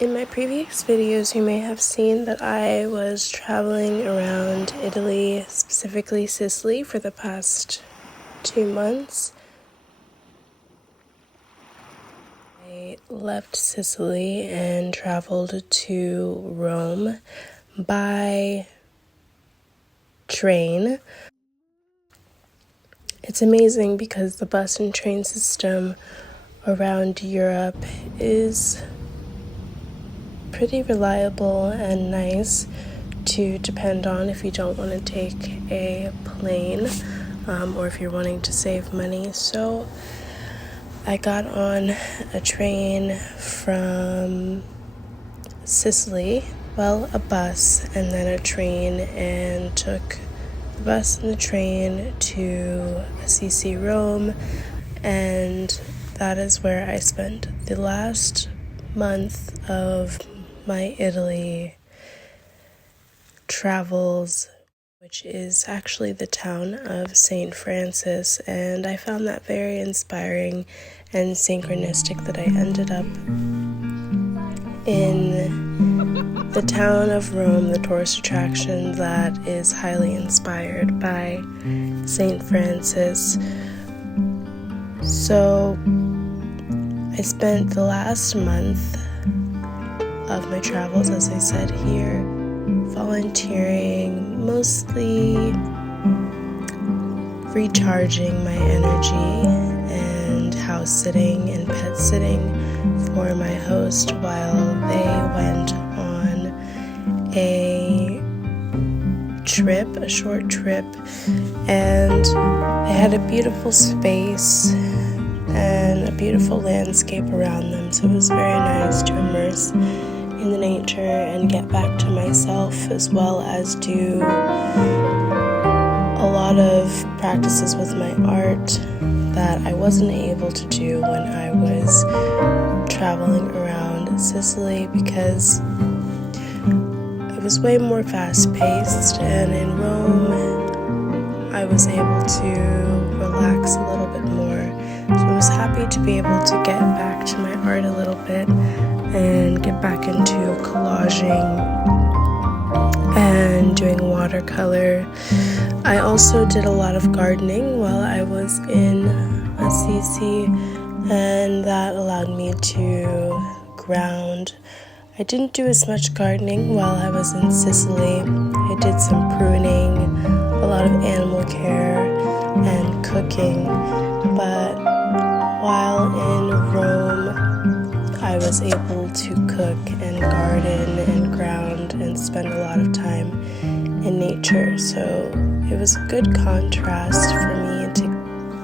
In my previous videos, you may have seen that I was traveling around Italy, specifically Sicily, for the past 2 months. I left Sicily and traveled to Rome by train. It's amazing because the bus and train system around Europe is pretty reliable and nice to depend on if you don't want to take a plane or if you're wanting to save money. So I got on a train from Sicily, a bus and then a train, and took the bus and the train to Assisi, Rome, and that is where I spent the last month of my Italy travels, which is actually the town of St. Francis, and I found that very inspiring and synchronistic that I ended up in the town of Rome, the tourist attraction that is highly inspired by St. Francis. So I spent the last month of my travels, as I said here, volunteering, mostly recharging my energy and house sitting and pet sitting for my host while they went on a short trip, and they had a beautiful space and a beautiful landscape around them, so it was very nice to immerse in the nature and get back to myself, as well as do a lot of practices with my art that I wasn't able to do when I was traveling around Sicily, because it was way more fast-paced, and in Rome I was able to relax a little bit more. So I was happy to be able to get back to my art a little bit and get back into collaging and doing watercolor. I also did a lot of gardening while I was in Assisi, and that allowed me to ground. I didn't do as much gardening while I was in Sicily. I did some pruning, a lot of animal care, and cooking, but while in Rome, I was able to cook and garden and ground and spend a lot of time in nature. So it was a good contrast for me to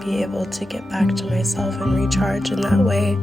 be able to get back to myself and recharge in that way.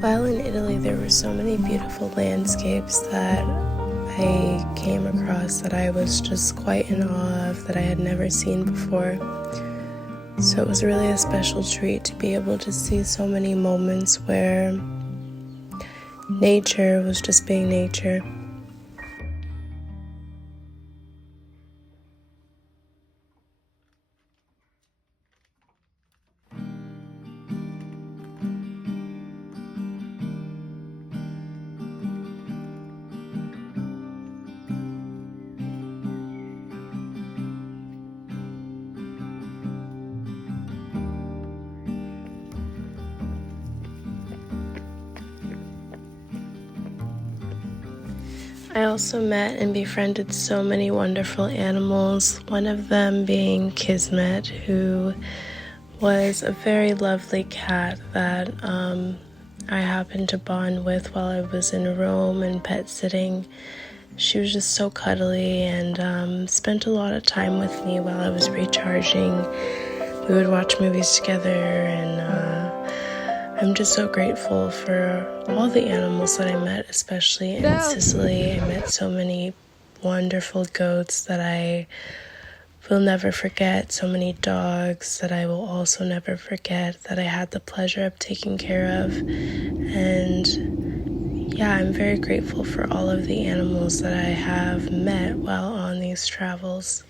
While in Italy, there were so many beautiful landscapes that I came across that I was just quite in awe of, that I had never seen before. So it was really a special treat to be able to see so many moments where nature was just being nature. I also met and befriended so many wonderful animals, one of them being Kismet, who was a very lovely cat that I happened to bond with while I was in Rome and pet sitting. She was just so cuddly and spent a lot of time with me while I was recharging. We would watch movies together, and I'm just so grateful for all the animals that I met, especially in Sicily. I met so many wonderful goats that I will never forget, so many dogs that I will also never forget that I had the pleasure of taking care of. And yeah, I'm very grateful for all of the animals that I have met while on these travels.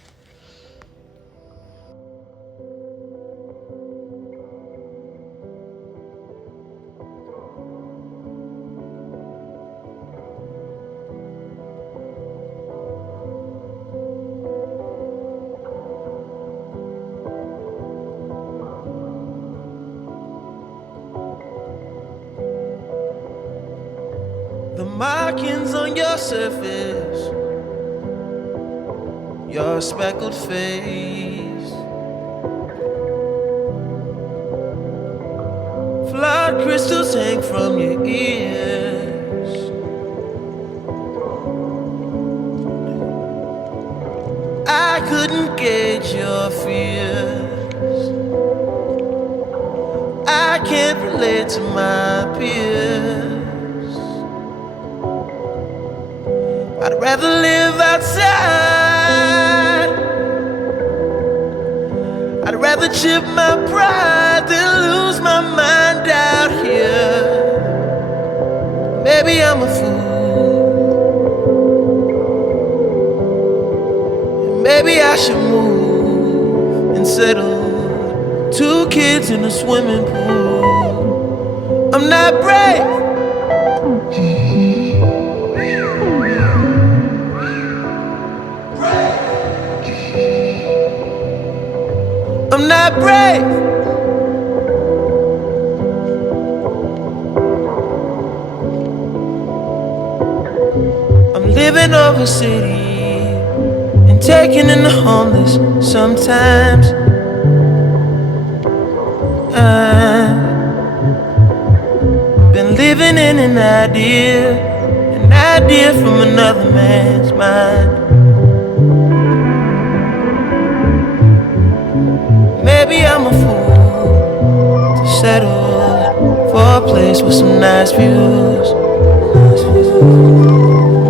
The markings on your surface, your speckled face, flood crystals hang from your ears. I couldn't gauge your fears. I can't relate to my peers. I'd rather live outside. I'd rather chip my pride than lose my mind out here. Maybe I'm a fool. Maybe I should move and settle. 2 kids in a swimming pool. I'm not brave. I'm not brave. I'm living over city and taking in the homeless sometimes. I've been living in an idea from another man's mind. Maybe I'm a fool to settle for a place with some nice views.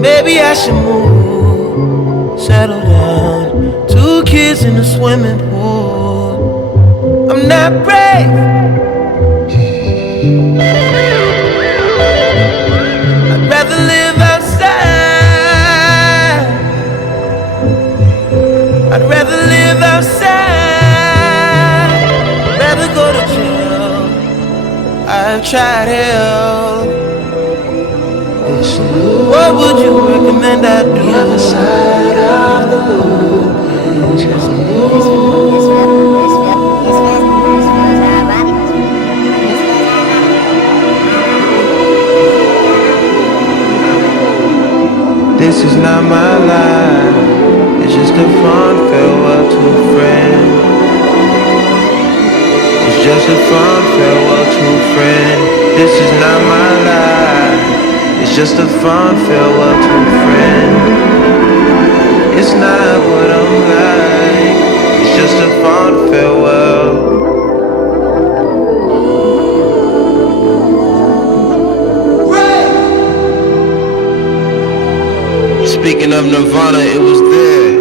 Maybe I should move, settle down. 2 kids in a swimming pool. I'm not brave. I'd rather live outside. I'd rather live outside. Rather go to jail. I've tried hell. What would you recommend I do? The other side of the moon. This is not my life. It's just a fond farewell to a friend. It's just a fond farewell to a friend. This is not my life. It's just a fond farewell to a friend. It's not what I'm like. It's just a fond farewell. Speaking of Nirvana, it was there.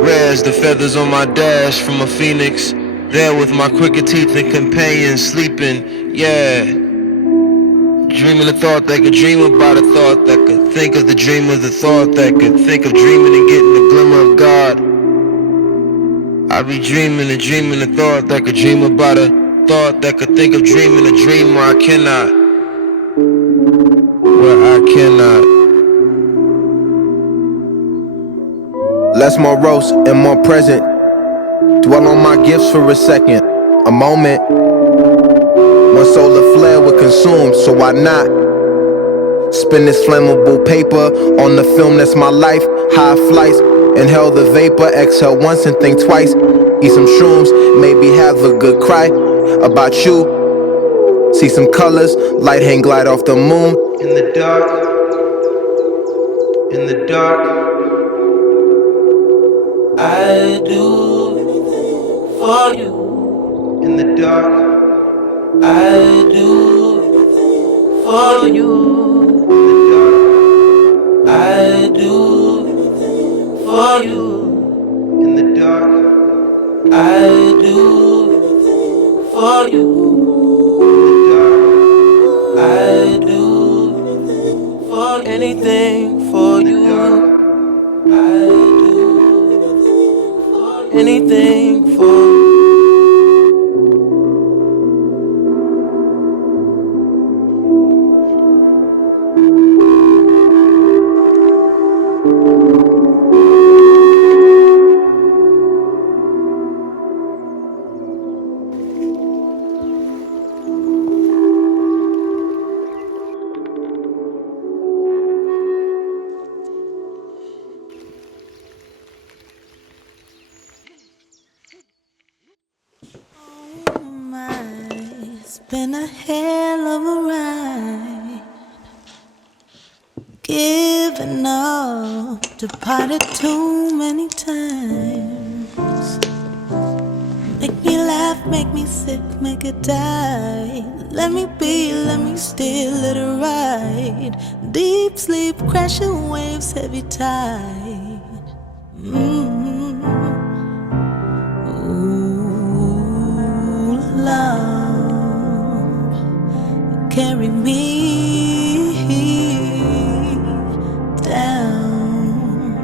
Rare as the feathers on my dash from a phoenix. There with my crooked teeth and companions sleeping, yeah. Dreaming a thought that could dream about a thought that could think of the dream of the thought that could think of dreaming and getting the glimmer of God. I be dreaming and dreaming a thought that could dream about a thought that could think of dreaming a dream where I cannot. Where I cannot. Less morose and more present. Dwell on my gifts for a second. A moment. One solar flare would consume, so why not? Spin this flammable paper on the film that's my life. High flights, inhale the vapor, exhale once and think twice. Eat some shrooms, maybe have a good cry about you. See some colors, light hang glide off the moon. In the dark, in the dark, I do for you. In the dark, I do for you. I do for you. In the dark, I do for you. In the dark, I do for anything for you. I do anything for you. It's been a hell of a ride, giving up, departed too many times. Make me laugh, make me sick, make it die. Let me be, let me steal, let it ride. Deep sleep, crashing waves, heavy tide. Ooh, love, carry me down,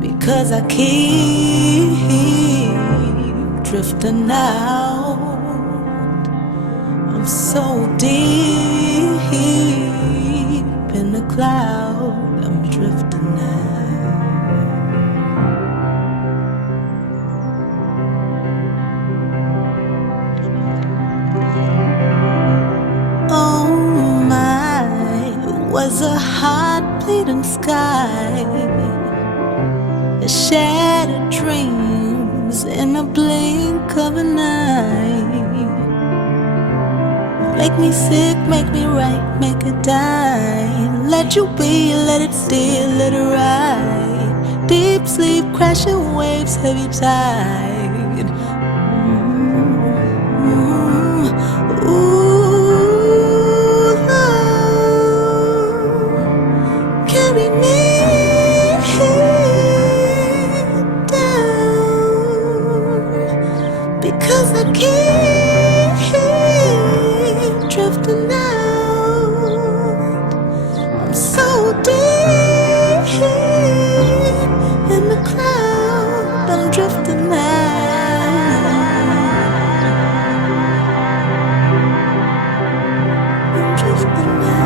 because I keep drifting out. I'm so deep in the cloud, I'm drifting out. Oh my, it was a heart bleeding sky, a shattered dreams in a blink of an eye. Make me sick, make me right, make it die. Let you be, let it steal, let it ride. Deep sleep, crashing waves, heavy tide. Ooh, love, carry me down, because I keep drifting out. I'm so deep in the cloud, I'm drifting out. I'm drifting out.